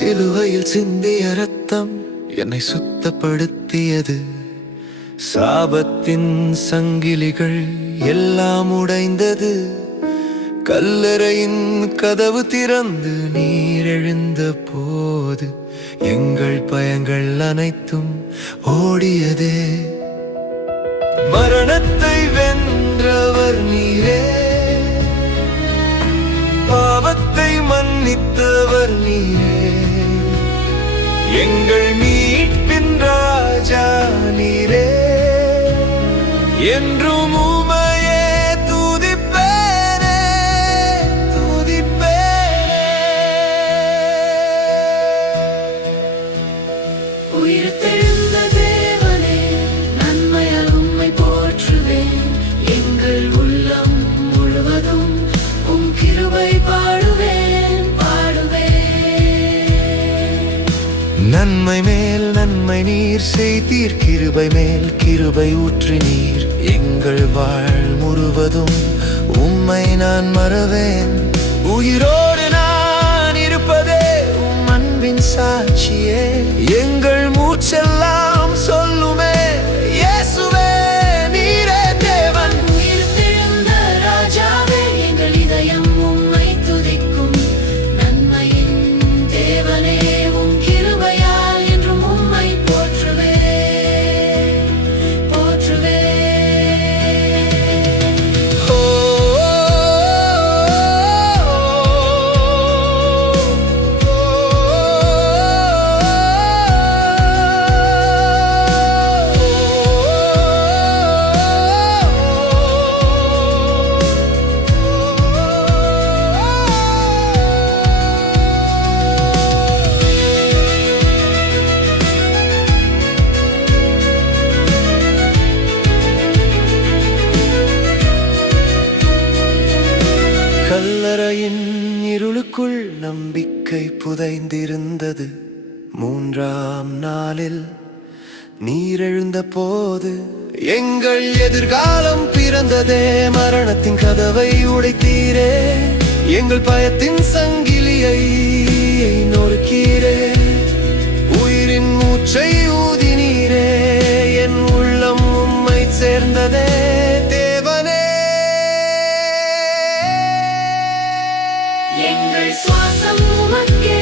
சிலுவையில் சிந்திய ரத்தம் என்னை சுத்தப்படுத்தியது. சாபத்தின் சங்கிலிகள் எல்லாம் உடைந்தது. கல்லறையின் கதவு திறந்து நீர் எழுந்த போது எங்கள் பயங்கள் அனைத்தும் ஓடியதே. மரணத்தை வென்றவர் நீரே, பாவத்தை மன்னித்தவர் நீரே, எங்கள் மீட்பின் ராஜா நீரே. என்றும் உமையே துதிப்பேனே, துதிப்பேனே. உயிர்த்தெழுந்த தேவனே, நன்மையால் உம்மை போற்றுவேன். எங்கள் உள்ளம் முழுவதும் உம் கிருபை பாடுவேன், பாடுவேன். நன்மை மேல் நன்மை நீர் செய்தீர், கிருபை மேல் கிருபை ஊற்றி நீர். எங்கள் வாழ் முழுவதும் உம்மை நான் மறவேன். உயிரோடு நான் இருப்பதே உம் அன்பின் சாட்சியே. எங்கள் மூச்செல்லாம் சொல்லுமே, இயேசுவே நீரே தேவன். உயிர்த்தெழுந்த ராஜாவே, எங்கள் இதயம் உம்மை துதிக்கும். நன்மையின் தேவனே, உம் கிருபையால் என்றும் உம்மை போற்றுவேன், போற்றுவேன். ஓ, கல்லறையின் இருளுக்குள் நம்பிக்கை புதைந்திருந்தது. மூன்றாம் நாளில் நீர் எழுந்த போது எங்கள் எதிர்காலம் பிறந்ததே. மரணத்தின் கதவை உடைத்தீரே, எங்கள் பயத்தின் சங்கிலியை நொறுக்கீரே. உயிரின் மூச்சை ஊதினீரே, என் உள்ளம் உம்மை சேர்ந்ததே. தேவனே, எங்கள் சுவாசம் உமக்கே,